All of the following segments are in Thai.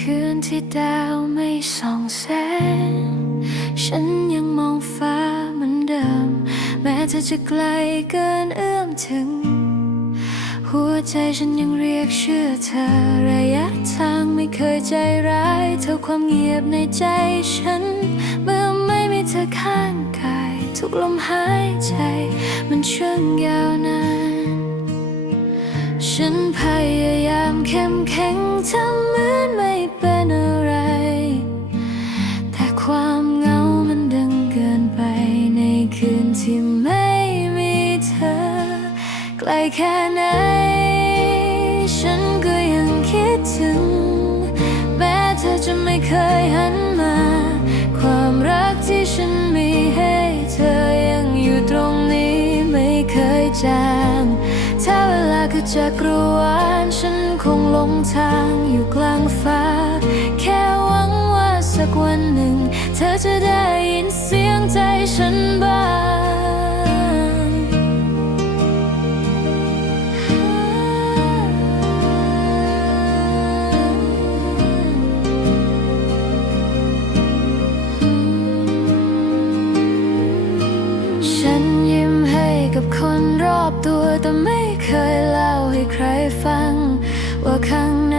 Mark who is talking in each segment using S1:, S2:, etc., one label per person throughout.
S1: คืนที่ดาวไม่ส่องแสง ฉันยังมองฟ้าเหมือนเดิม แม้เธอจะไกลเกินเอื้อมถึง หัวใจฉันยังเรียกชื่อเธอระยะทางไม่เคยใจร้าย เท่าความเงียบในใจฉัน เมื่อไม่มีเธอข้างกาย ทุกลมหายใจ มันช่างยาวนาน ฉันพยายามเข้มแข็งทำเหมือนไม่เป็นอะไร แต่ความเหงามันดังเกินไปในคืนที่ไม่มีเธอ ไกลแค่ไหน ฉันก็ยังคิดถึง จักรวาลฉันคงหลงทางอยู่กลางฟ้า แค่หวังว่าสักวันหนึ่ง เธอจะได้ยินเสียงใจฉันบ้างฉันยิ้มให้กับคนรอบตัว แต่ไม่เคยเล่าให้ใครฟัง ว่าข้างใน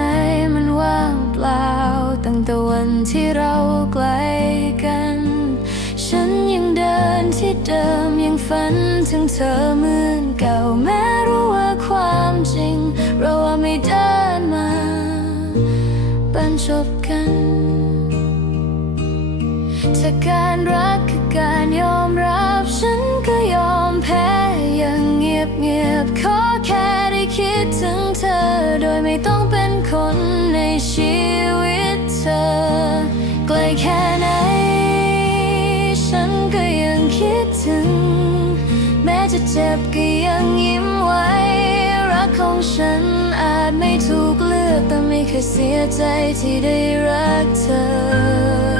S1: มันว่างเปล่า ตั้งแต่วันที่เราไกลกัน ฉันยังเดินที่เดิมยังฝันถึงเธอเหมือนเก่าแม้รู้ว่าความจริง เราว่าไม่เดินมาบรรจบกันถ้าการรักคือการยอมรับ งียบเงียบๆขอแค่ได้คิดถึงเธอ โดยไม่ต้องเป็นคนในชีวิตเธอไกลแค่ไหน ฉันก็ยังคิดถึง แม้จะเจ็บก็ยังยิ้มไว้ รักของฉันอาจไม่ถูกเลือกแต่ไม่เคยเสียใจที่ได้รักเธอ